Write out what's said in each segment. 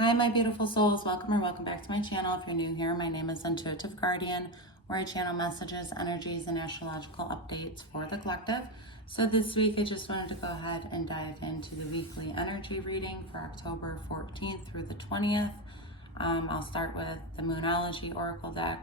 Hi, my beautiful souls. Welcome or welcome back to my channel. If you're new here, my name is Intuitive Guardian, where I channel messages, energies, and astrological updates for the collective. So this week, I just wanted to go ahead and dive into the weekly energy reading for October 14th through the 20th. I'll start with the Moonology Oracle deck.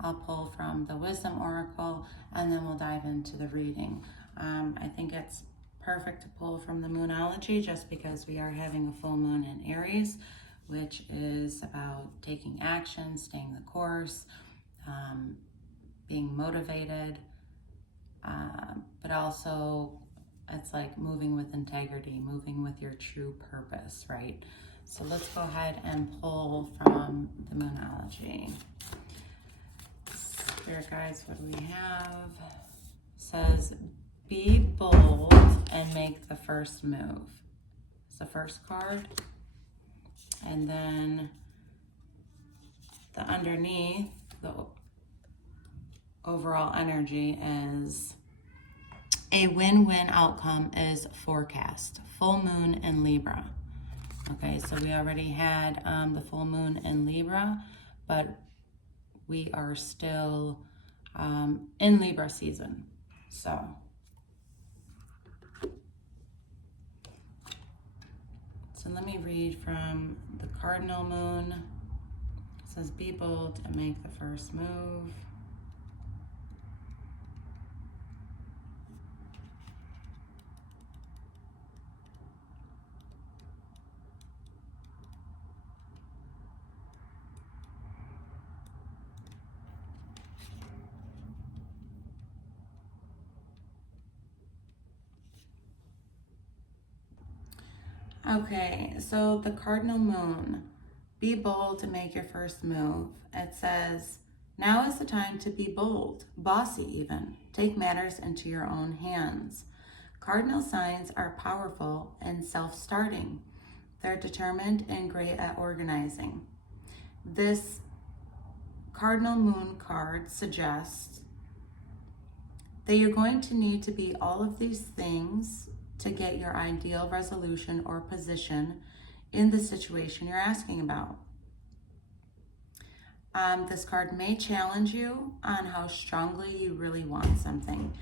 I'll pull from the Wisdom Oracle, and then we'll dive into the reading. I think it's perfect to pull from the Moonology just because we are having a full moon in Aries, which is about taking action, staying the course, being motivated, but also it's like moving with integrity, moving with your true purpose, right? So let's go ahead and pull from the Moonology. Spirit guides, what do we have? It says, be bold and make the first move. It's the first card. And then the underneath, the overall energy is a win-win outcome is forecast. Full moon in Libra. Okay, so we already had the full moon in Libra, but we are still in Libra season. So let me read from the cardinal moon. It says, be bold and make the first move. Okay, so the cardinal moon, be bold to make your first move. It says, now is the time to be bold, bossy even. Take matters into your own hands. Cardinal signs are powerful and self-starting. They're determined and great at organizing. This cardinal moon card suggests that you're going to need to be all of these things to get your ideal resolution or position in the situation you're asking about. This card may challenge you on how strongly you really want something.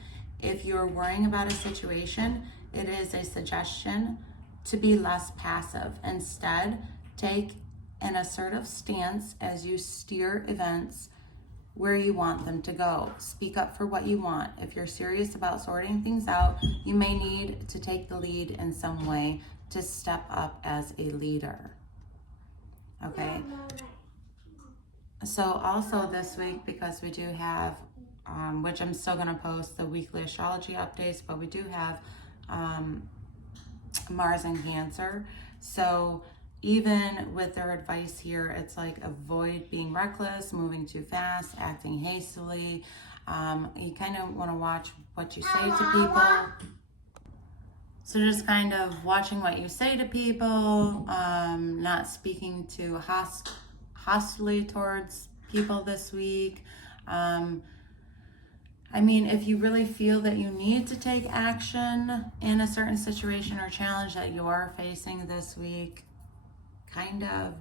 If you're worrying about a situation, it is a suggestion to be less passive. Instead, take an assertive stance as you steer events where you want them to go. Speak up for what you want. If you're serious about sorting things out, you may need to take the lead in some way to step up as a leader. Okay. So also this week, because we do have, which I'm still going to post the weekly astrology updates, but we do have Mars in Cancer. So even with their advice here, it's like avoid being reckless, moving too fast, acting hastily. You kind of want to watch what you say to people. So just kind of watching what you say to people, not speaking too hostily towards people this week. I mean, if you really feel that you need to take action in a certain situation or challenge that you are facing this week, kind of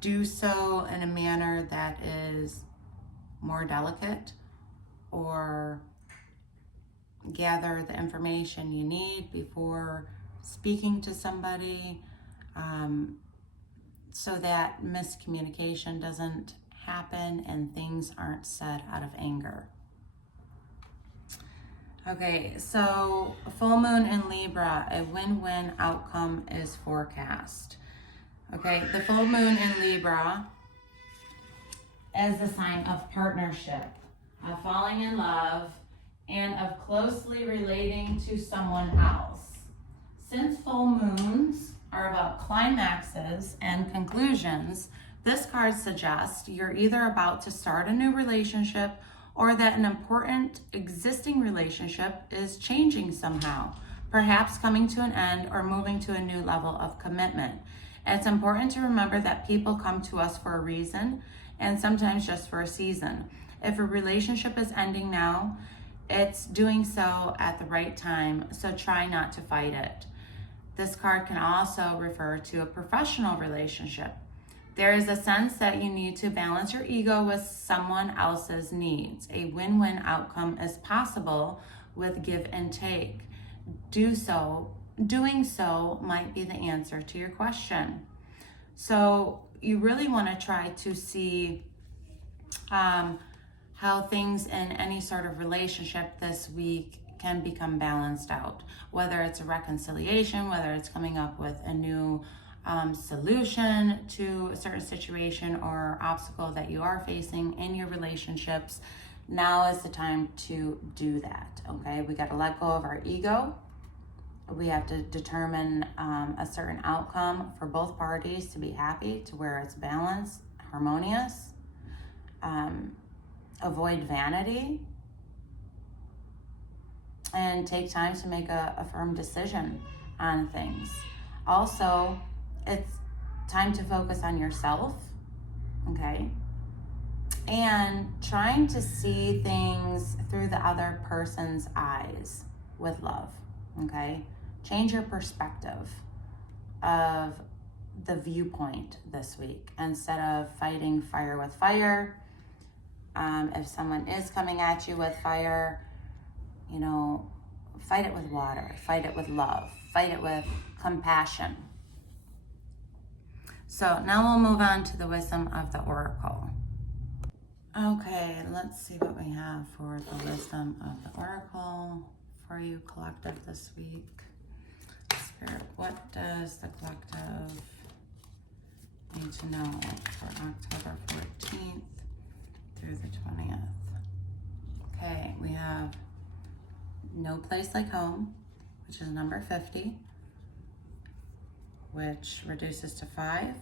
do so in a manner that is more delicate, or gather the information you need before speaking to somebody, so that miscommunication doesn't happen and things aren't said out of anger. Okay, so full moon in Libra, a win-win outcome is forecast. Okay, the full moon in Libra is a sign of partnership, of falling in love, and of closely relating to someone else. Since full moons are about climaxes and conclusions, this card suggests you're either about to start a new relationship or that an important existing relationship is changing somehow, perhaps coming to an end or moving to a new level of commitment. It's important to remember that people come to us for a reason, and sometimes just for a season. If a relationship is ending now, it's doing so at the right time, so try not to fight it. This card can also refer to a professional relationship. There is a sense that you need to balance your ego with someone else's needs. A win-win outcome is possible with give and take. Doing so might be the answer to your question. So you really want to try to see how things in any sort of relationship this week can become balanced out, whether it's a reconciliation, whether it's coming up with a new solution to a certain situation or obstacle that you are facing in your relationships. Now is the time to do that, okay? We got to let go of our ego. We have to determine a certain outcome for both parties to be happy, to where it's balanced, harmonious. Avoid vanity, and take time to make a firm decision on things. Also, it's time to focus on yourself, okay? And trying to see things through the other person's eyes with love, okay? Change your perspective of the viewpoint this week instead of fighting fire with fire. If someone is coming at you with fire, you know, fight it with water, fight it with love, fight it with compassion. So now we'll move on to the wisdom of the oracle. Okay, let's see what we have for the wisdom of the oracle for you, collective, this week. Spirit, what does the collective need to know for October 14th through the 20th? Okay, we have No Place Like Home, which is number 50, which reduces to 5,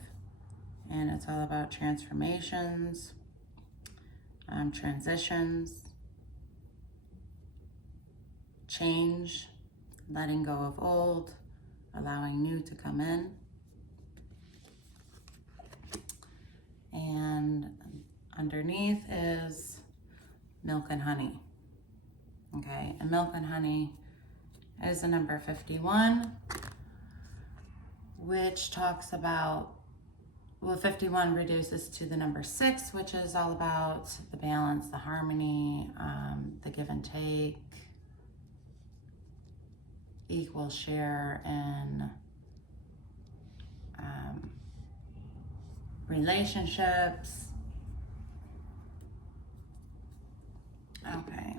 and it's all about transformations, transitions, change, letting go of old, allowing new to come in. And underneath is Milk and Honey. Okay, and Milk and Honey is the number 51, which talks about, well, 51 reduces to the number 6, which is all about the balance, the harmony, the give and take, equal share in relationships. Okay.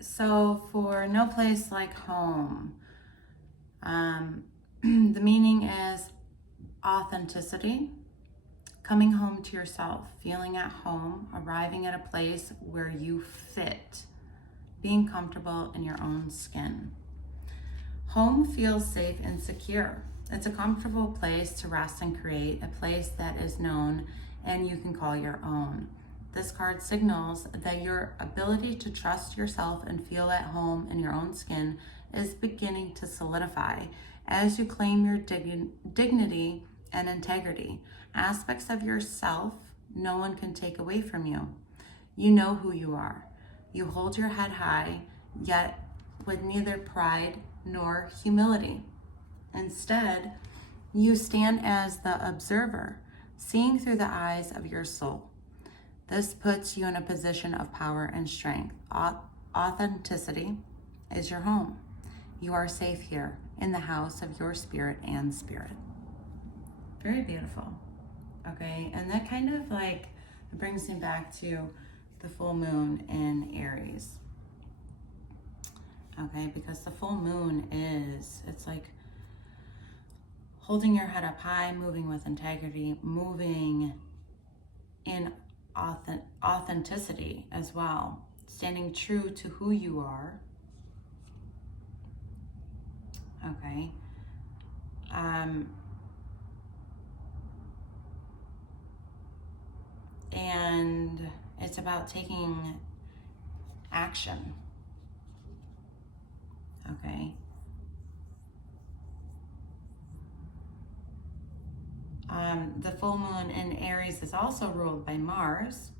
So for No Place Like Home, the meaning is authenticity, coming home to yourself, feeling at home, arriving at a place where you fit, being comfortable in your own skin. Home feels safe and secure. It's a comfortable place to rest and create, a place that is known and you can call your own. This card signals that your ability to trust yourself and feel at home in your own skin is beginning to solidify as you claim your dignity and integrity, aspects of yourself no one can take away from you. You know who you are. You hold your head high, yet with neither pride nor humility. Instead, you stand as the observer, seeing through the eyes of your soul. This puts you in a position of power and strength. Authenticity is your home. You are safe here in the house of your spirit and spirit. Very beautiful. Okay, and that kind of like brings me back to the full moon in Aries. Okay, because the full moon it's like holding your head up high, moving with integrity, moving in authenticity as well, standing true to who you are. Okay. And it's about taking action. Okay. The full moon in Aries is also ruled by Mars.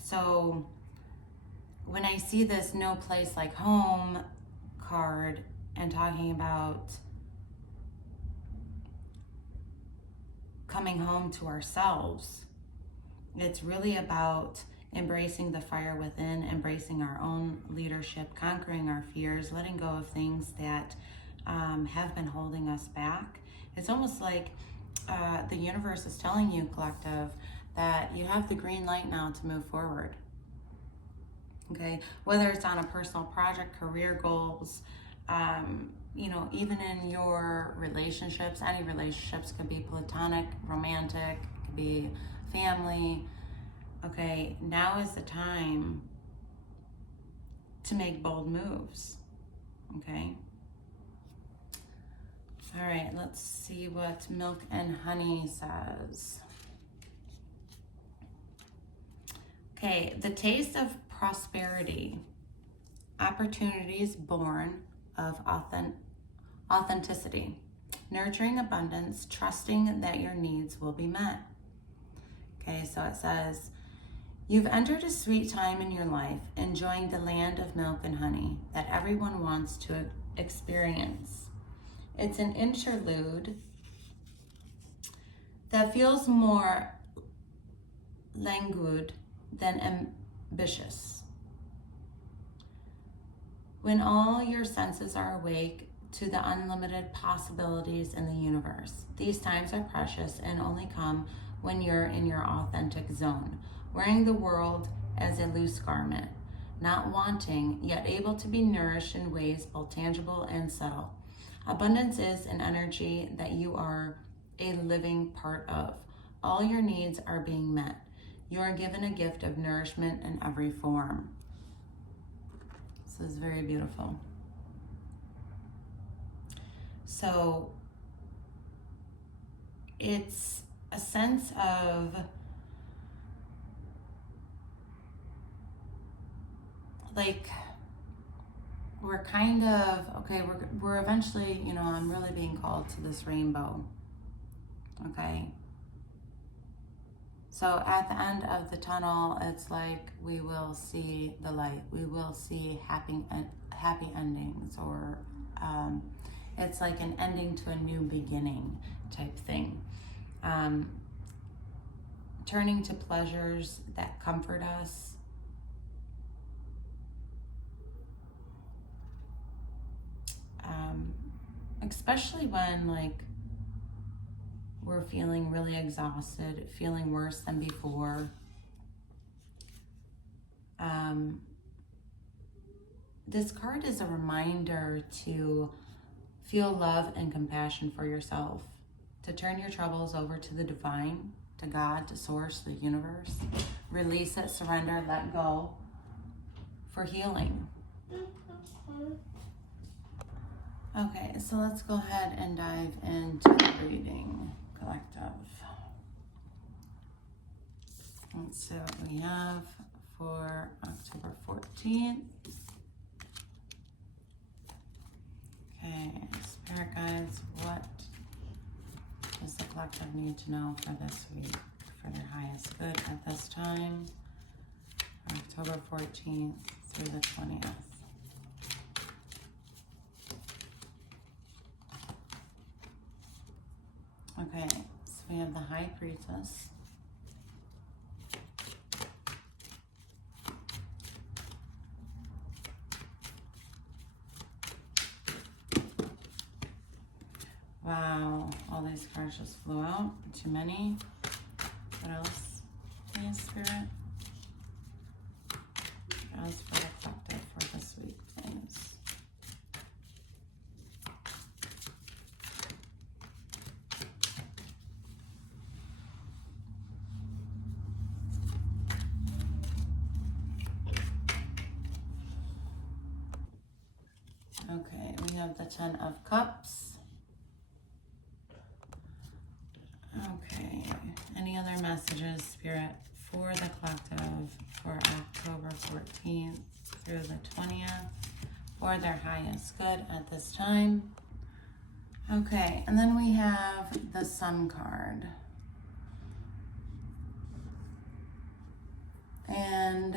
So when I see this No Place Like Home card, and talking about coming home to ourselves. It's really about embracing the fire within, embracing our own leadership, conquering our fears, letting go of things that have been holding us back. It's almost like the universe is telling you, collective, that you have the green light now to move forward. Okay, whether it's on a personal project, career goals, you know, even in your relationships, any relationships, could be platonic, romantic, could be family. Okay, now is the time to make bold moves. Okay. All right, let's see what Milk and Honey says. Okay, the taste of prosperity, opportunities born of authenticity, nurturing abundance, trusting that your needs will be met. Okay, so it says, you've entered a sweet time in your life, enjoying the land of milk and honey that everyone wants to experience. It's an interlude that feels more languid than ambitious. When all your senses are awake to the unlimited possibilities in the universe, these times are precious and only come when you're in your authentic zone, wearing the world as a loose garment, not wanting, yet able to be nourished in ways both tangible and subtle. Abundance is an energy that you are a living part of. All your needs are being met. You are given a gift of nourishment in every form. This is very beautiful. So it's a sense of like, we're kind of, okay, we're eventually, you know, I'm really being called to this rainbow. Okay. So at the end of the tunnel, it's like we will see the light. We will see happy endings, or it's like an ending to a new beginning type thing. Turning to pleasures that comfort us. Especially when like we're feeling really exhausted, feeling worse than before. This card is a reminder to feel love and compassion for yourself, to turn your troubles over to the divine, to God, to source, the universe. Release it, surrender, let go for healing. Okay, so let's go ahead and dive into the reading, collective. Let's see what we have for October 14th. Okay, Spirit Guides, what does the collective need to know for this week, for their highest good at this time, October 14th through the 20th? Okay, so we have the High Priestess. Wow, all these cards just flew out. Too many. What else? Please, Spirit. What else for the collective for this week, please? Okay, we have the 10 of Cups. Okay, any other messages, Spirit, for the collective for October 14th through the 20th for their highest good at this time? Okay, and then we have the Sun card. And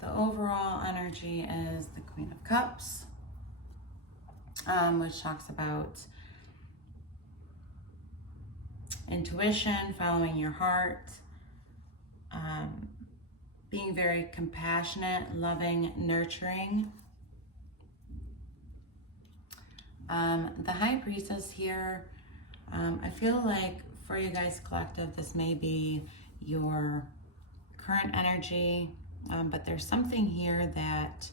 the overall energy is the Queen of Cups. which talks about intuition, following your heart, being very compassionate, loving, nurturing. The High Priestess here, I feel like for you guys collective, this may be your current energy, but there's something here that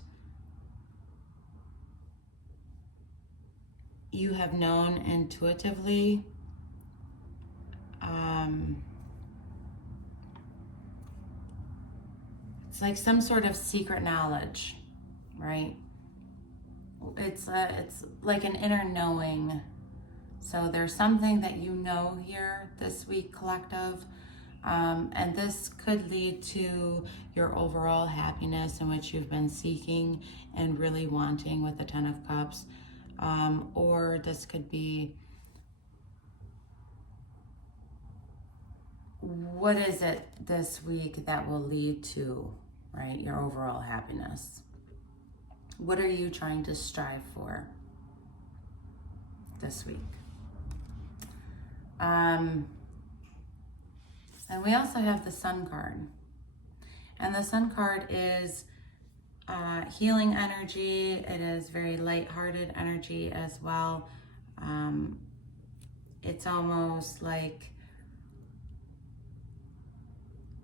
you have known intuitively. It's like some sort of secret knowledge, right? It's like an inner knowing. So there's something that you know here this week, collective, and this could lead to your overall happiness in which you've been seeking and really wanting with the Ten of Cups, or this could be, what is it this week that will lead to, right, your overall happiness? What are you trying to strive for this week? And we also have the Sun card. And the Sun card is healing energy. It is very lighthearted energy as well. It's almost like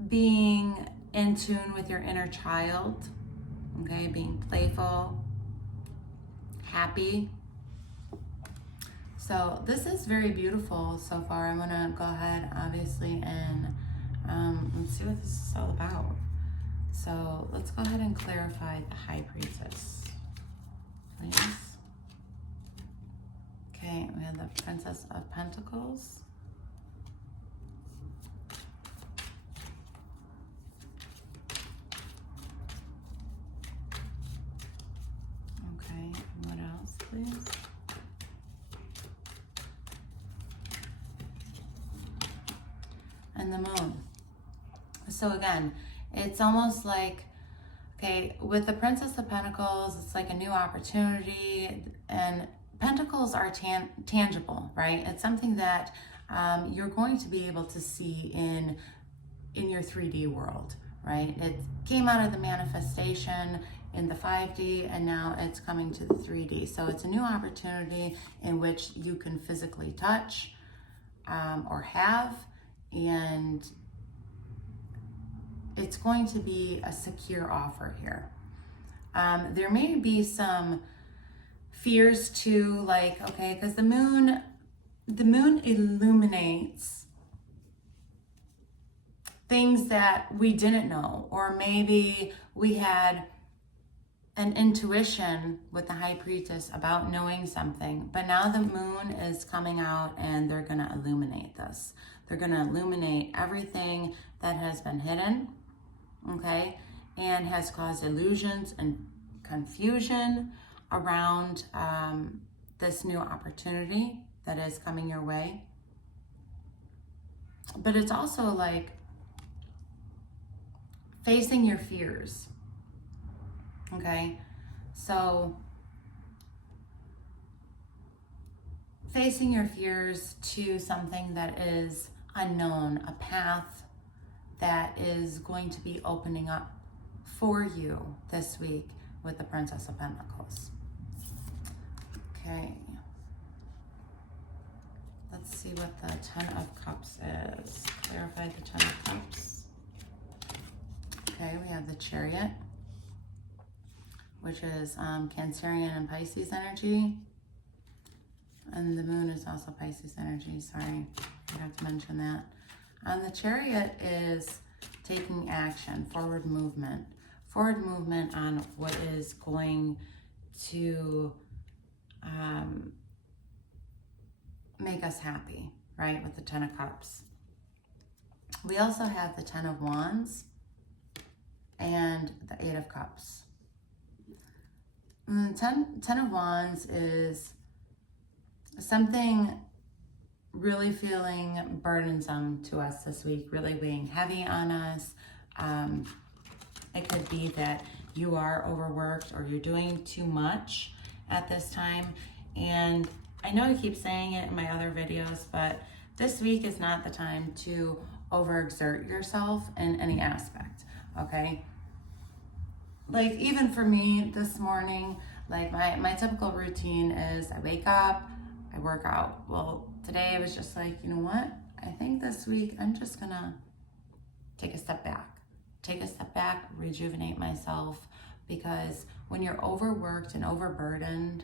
being in tune with your inner child, okay, being playful, happy. So this is very beautiful so far. I'm gonna go ahead, obviously, and let's see what this is all about. So let's go ahead and clarify the High Priestess, please. Okay, we have the Princess of Pentacles. Okay, what else, please? And the Moon. So again, it's almost like, okay, with the Princess of Pentacles, it's like a new opportunity, and Pentacles are tangible, right? It's something that you're going to be able to see in your 3D world, right? It came out of the manifestation in the 5D, and now it's coming to the 3D. So it's a new opportunity in which you can physically touch or have, and it's going to be a secure offer here. There may be some fears too, like, okay, because the moon illuminates things that we didn't know, or maybe we had an intuition with the High Priestess about knowing something, but now the moon is coming out and they're going to illuminate this. They're going to illuminate everything that has been hidden, okay, and has caused illusions and confusion around this new opportunity that is coming your way. But it's also like facing your fears, okay? So facing your fears to something that is unknown, a path that is going to be opening up for you this week with the Princess of Pentacles. Okay. Let's see what the Ten of Cups is. Clarify the Ten of Cups. Okay, we have the Chariot, which is Cancerian and Pisces energy. And the Moon is also Pisces energy. Sorry, I forgot to mention that. The Chariot is taking action, forward movement on what is going to make us happy, right, with the Ten of Cups. We also have the Ten of Wands and the Eight of Cups. And the Ten of Wands is something really feeling burdensome to us this week, really weighing heavy on us. It could be that you are overworked or you're doing too much at this time, And I know I keep saying it in my other videos, but this week is not the time to overexert yourself in any aspect, okay? Like even for me this morning, like my typical routine is I wake up, I work out. Well, today I was just like, you know what? I think this week I'm just gonna take a step back, rejuvenate myself, because when you're overworked and overburdened,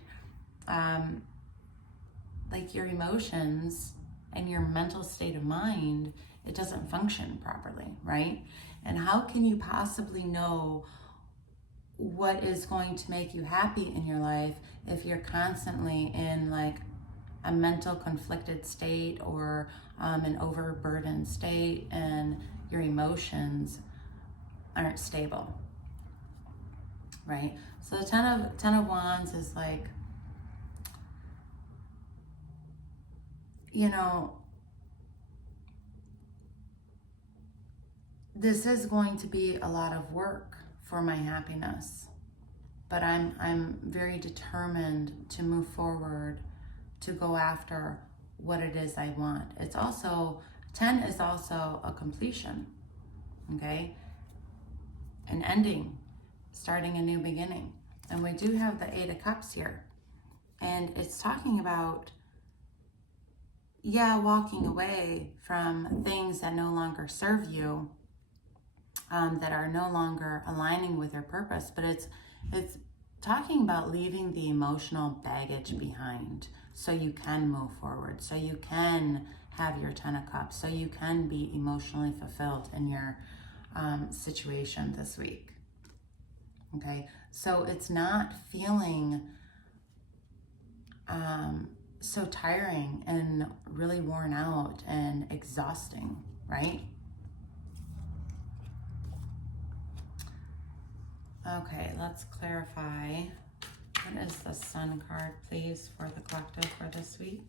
like your emotions and your mental state of mind, it doesn't function properly, right? And how can you possibly know what is going to make you happy in your life if you're constantly in like a mental conflicted state or an overburdened state and your emotions aren't stable, right? So the ten of Wands is like, you know, this is going to be a lot of work for my happiness, but I'm very determined to move forward, to go after what it is I want. It's also, 10 is also a completion, okay? An ending, starting a new beginning. And we do have the 8 of Cups here. And it's talking about, yeah, walking away from things that no longer serve you, that are no longer aligning with your purpose, but it's talking about leaving the emotional baggage behind so you can move forward, so you can have your 10 of Cups, so you can be emotionally fulfilled in your situation this week. Okay, so it's not feeling so tiring and really worn out and exhausting, right? Okay, let's clarify. What is the Sun card, please, for the collective for this week?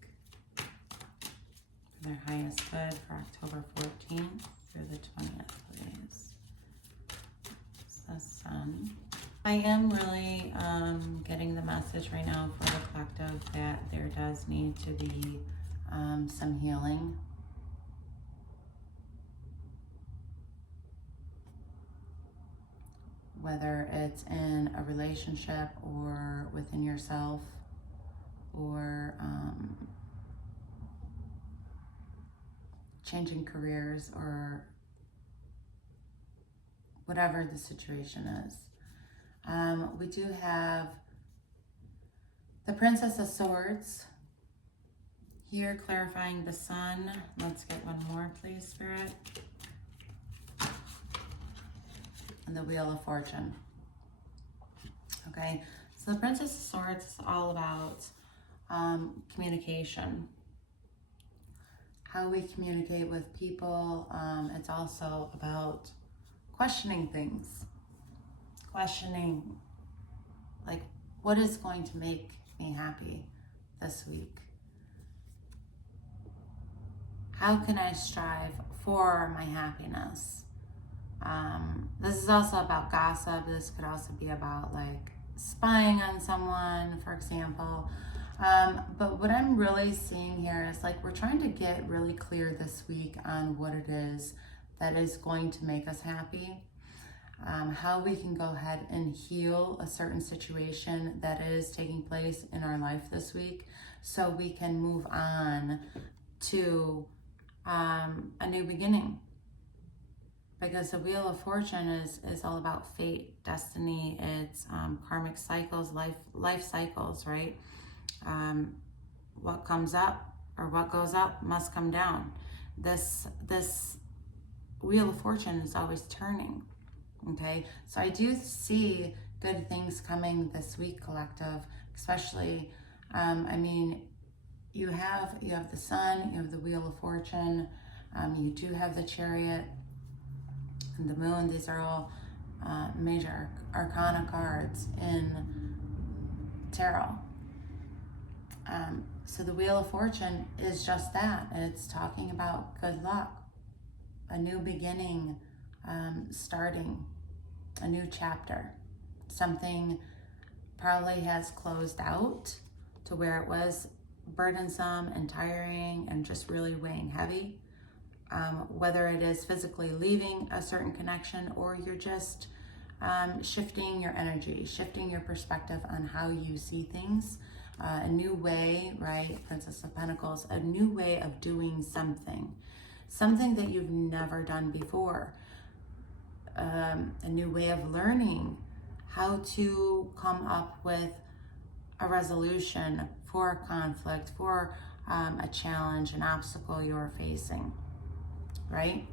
Their highest good for October 14th through the 20th, please. It's the Sun. I am really getting the message right now for the collective that there does need to be some healing. Whether it's in a relationship or within yourself, or changing careers, or whatever the situation is. We do have the Princess of Swords here clarifying the Sun. Let's get one more, please, Spirit. And the Wheel of Fortune. Okay, so the Princess of Swords is all about communication, how we communicate with people. It's also about questioning things, questioning like, what is going to make me happy this week? How can I strive for my happiness? This is also about gossip. This could also be about like spying on someone, for example. But what I'm really seeing here is like we're trying to get really clear this week on what it is that is going to make us happy. How we can go ahead and heal a certain situation that is taking place in our life this week, so we can move on to a new beginning. Because the Wheel of Fortune is all about fate, destiny. It's karmic cycles, life cycles, right? What comes up or what goes up must come down. This Wheel of Fortune is always turning. Okay, so I do see good things coming this week, collective. Especially, I mean, you have the Sun, you have the Wheel of Fortune, you do have the Chariot and the Moon. These are all major arcana cards in tarot. So the Wheel of Fortune is just that. It's talking about good luck, a new beginning, starting a new chapter. Something probably has closed out to where it was burdensome and tiring and just really weighing heavy. Whether it is physically leaving a certain connection, or you're just shifting your energy, shifting your perspective on how you see things, a new way, right? Princess of Pentacles, a new way of doing something that you've never done before, a new way of learning how to come up with a resolution for a conflict, for a challenge, an obstacle you're facing, right?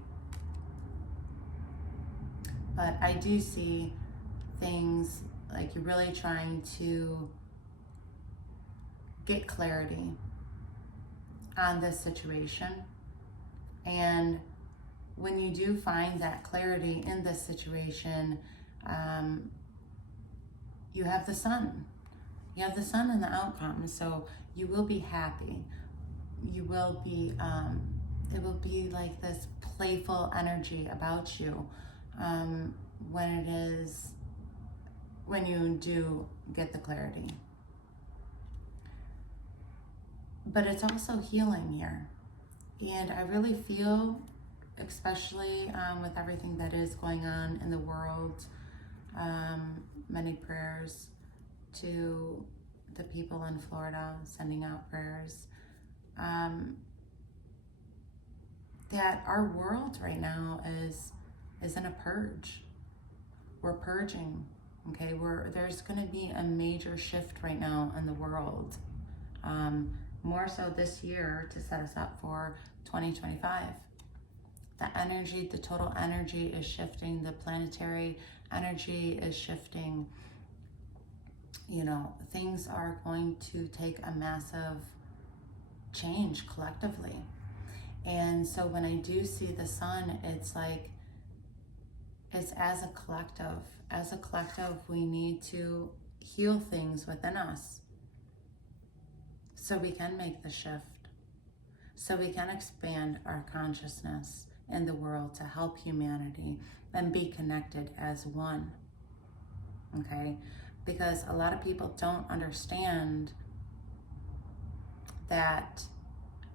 But I do see things like you're really trying to get clarity on this situation. And when you do find that clarity in this situation, you have the sun. You have the sun in the outcome. So you will be happy. You will be, it will be like this playful energy about you when you do get the clarity. But it's also healing here. And I really feel, especially with everything that is going on in the world, many prayers to the people in Florida, sending out prayers, that our world right now is in a purge. We're purging, okay? There's going to be a major shift right now in the world, more so this year to set us up for 2025. The energy, the total energy is shifting. The planetary energy is shifting. You know, things are going to take a massive change collectively. And so when I do see the sun, it's like, it's as a collective. As a collective, we need to heal things within us so we can make the shift, so we can expand our consciousness in the world to help humanity and be connected as one, okay? Because a lot of people don't understand that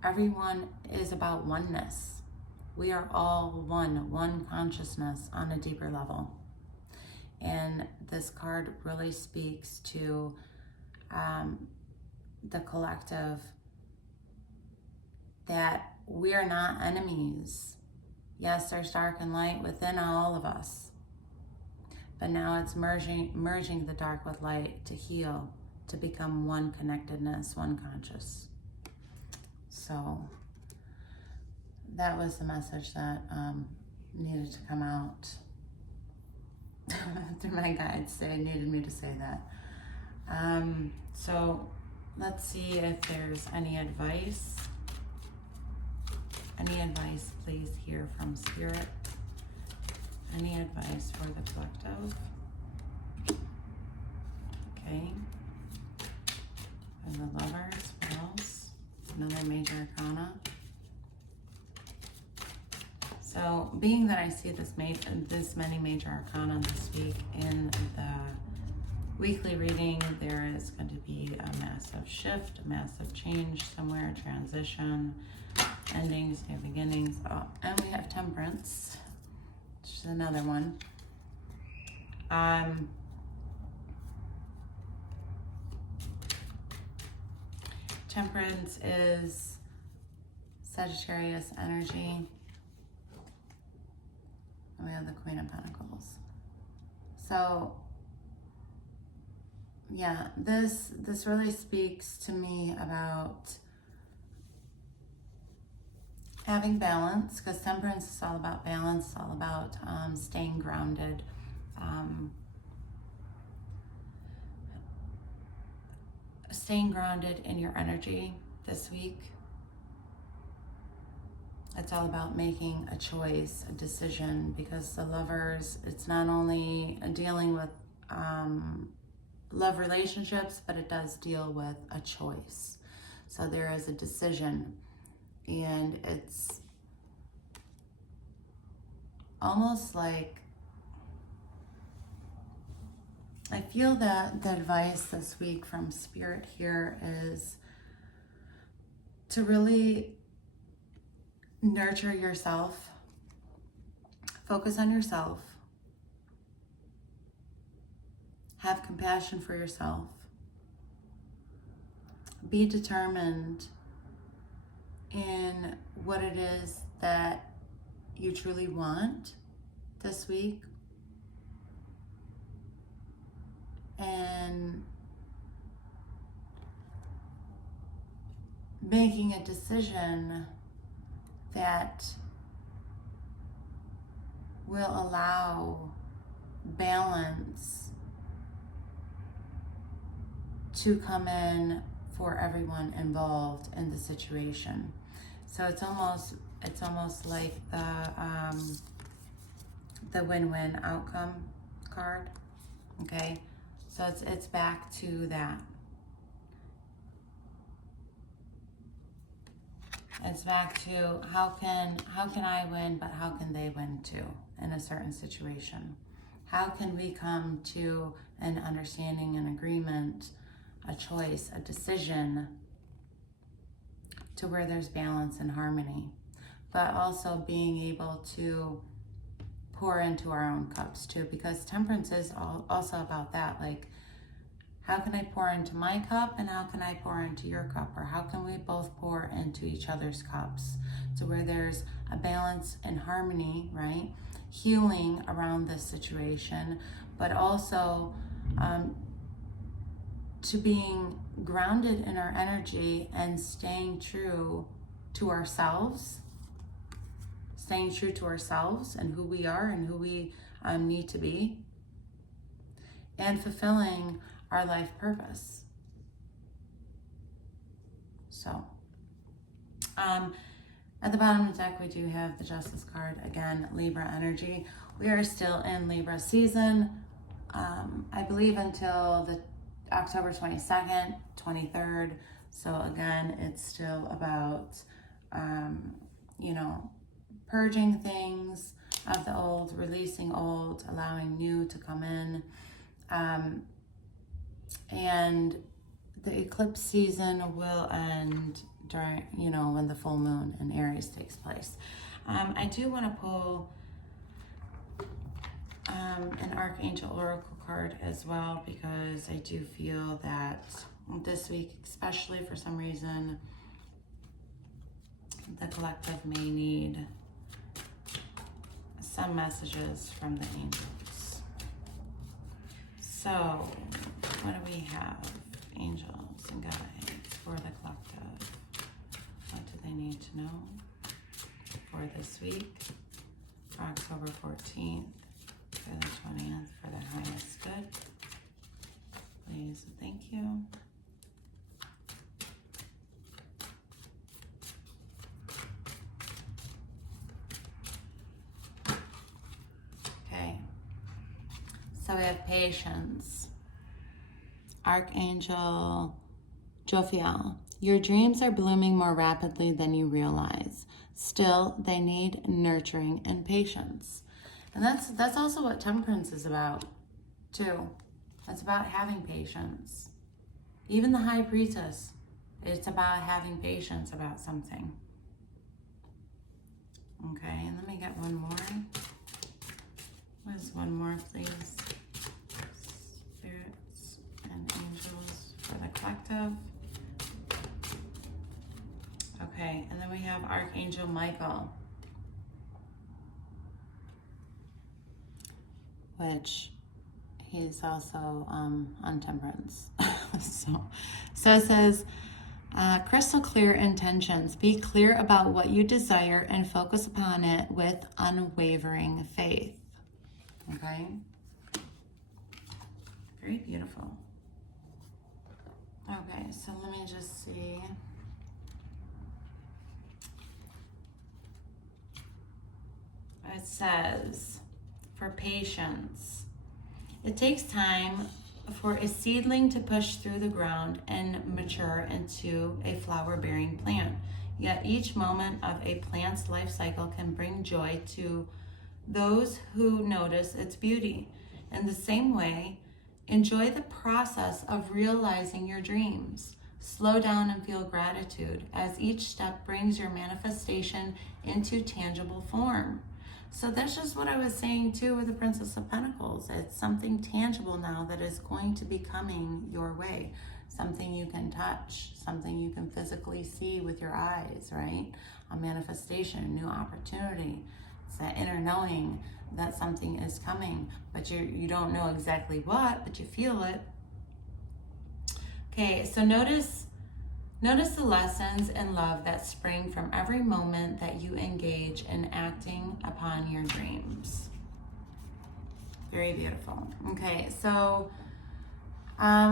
everyone is about oneness. We are all one consciousness on a deeper level. And this card really speaks to the collective, that we are not enemies. Yes, there's dark and light within all of us, but now it's merging the dark with light to heal, to become one connectedness, one conscious. So that was the message that needed to come out through my guides. They needed me to say that. So let's see if there's any advice. Any advice, please, here from Spirit. Any advice for the collective? Okay. And the Lovers, what else? Another major arcana. So, being that I see this many major arcana this week in the weekly reading, there is going to be a massive shift, a massive change somewhere, transition, endings, new beginnings. Oh, and we have Temperance, which is another one. Temperance is Sagittarius energy. And we have the Queen of Pentacles. So, yeah, this really speaks to me about having balance, because Temperance is all about balance, all about staying grounded, staying grounded in your energy this week. It's all about making a choice, a decision, because the Lovers, it's not only dealing with love relationships, but it does deal with a choice. So there is a decision, and it's almost like I feel that the advice this week from Spirit here is to really nurture yourself, focus on yourself, have compassion for yourself, be determined in what it is that you truly want this week, and making a decision that will allow balance to come in for everyone involved in the situation. So it's almost like the win-win outcome card. Okay, so it's back to that. It's back to how can I win, but how can they win too in a certain situation? How can we come to an understanding, an agreement, a choice, a decision to where there's balance and harmony, but also being able to pour into our own cups too, because temperance is also about that. Like, how can I pour into my cup and how can I pour into your cup? Or how can we both pour into each other's cups to where there's a balance and harmony, right? Healing around this situation, but also to being grounded in our energy and staying true to ourselves, and who we are and who we need to be, and fulfilling our life purpose. So, at the bottom of the deck, we do have the Justice card. Again, Libra energy. We are still in Libra season, I believe until the October 22nd, 23rd. So again, it's still about, purging things of the old, releasing old, allowing new to come in. And the eclipse season will end during, when the full moon in Aries takes place. I do want to pull an Archangel Oracle card as well, because I do feel that this week, especially for some reason, the collective may need some messages from the angels. So, what do we have? Angels and guides for the collective. What do they need to know for this week? October 14th to the 20th for the highest good. Please, thank you. Okay, so we have patience. Archangel Jophiel, your dreams are blooming more rapidly than you realize. Still, they need nurturing and patience. And that's also what temperance is about, too. It's about having patience. Even the High Priestess, it's about having patience about something. Okay, and let me get one more. What is one more, please? Spirits and angels for the collective. Okay, and then we have Archangel Michael, which he's also on temperance. so it says, crystal clear intentions. Be clear about what you desire and focus upon it with unwavering faith. Okay? Very beautiful. Okay, so let me just see. It says, for patience, it takes time for a seedling to push through the ground and mature into a flower-bearing plant. Yet each moment of a plant's life cycle can bring joy to those who notice its beauty. In the same way, Enjoy the process of realizing your dreams. Slow down and feel gratitude as each step brings your manifestation into tangible form. So that's just what I was saying too with the Princess of Pentacles. It's something tangible now that is going to be coming your way. Something you can touch, something you can physically see with your eyes, right? A manifestation, a new opportunity. It's that inner knowing that something is coming, but you don't know exactly what, but you feel it. Okay, so notice the lessons in love that spring from every moment that you engage in acting upon your dreams. Very beautiful. Okay, so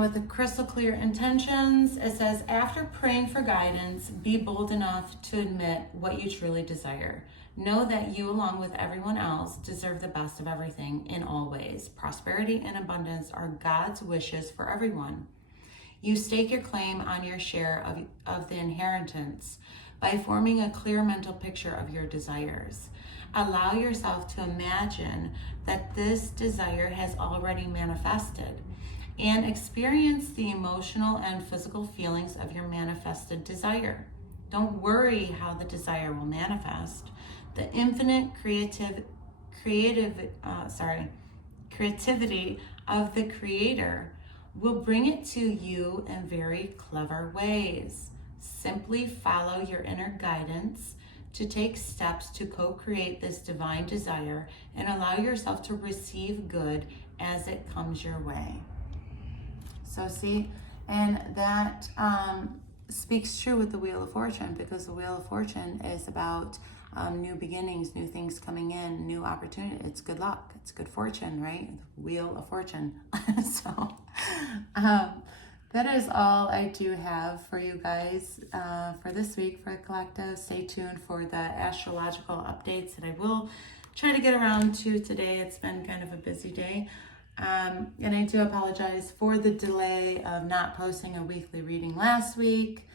with the crystal clear intentions, it says, after praying for guidance, be bold enough to admit what you truly desire. Know that you, along with everyone else, deserve the best of everything in all ways. Prosperity and abundance are God's wishes for everyone. You stake your claim on your share of the inheritance by forming a clear mental picture of your desires. Allow yourself to imagine that this desire has already manifested and experience the emotional and physical feelings of your manifested desire. Don't worry how the desire will manifest. The infinite creativity of the Creator will bring it to you in very clever ways. Simply follow your inner guidance to take steps to co-create this divine desire and allow yourself to receive good as it comes your way. So see, and that speaks true with the Wheel of Fortune, because the Wheel of Fortune is about new beginnings, new things coming in, new opportunity. It's good luck. It's good fortune, right? The Wheel of Fortune. So that is all I do have for you guys for this week for the collective. Stay tuned for the astrological updates that I will try to get around to today. It's been kind of a busy day. And I do apologize for the delay of not posting a weekly reading last week.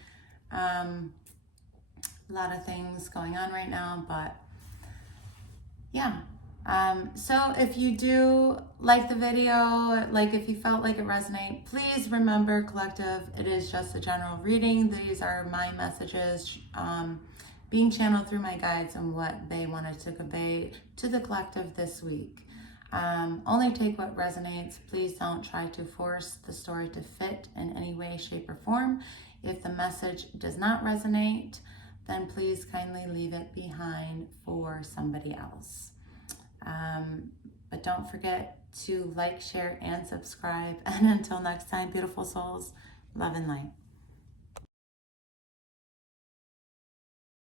A lot of things going on right now, but yeah. So if you do like the video, like if you felt like it resonated, please remember, collective, it is just a general reading. These are my messages being channeled through my guides and what they wanted to convey to the collective this week. Only take what resonates. Please don't try to force the story to fit in any way, shape, or form. If the message does not resonate, then please kindly leave it behind for somebody else. But don't forget to like, share, and subscribe. And until next time, beautiful souls, love and light.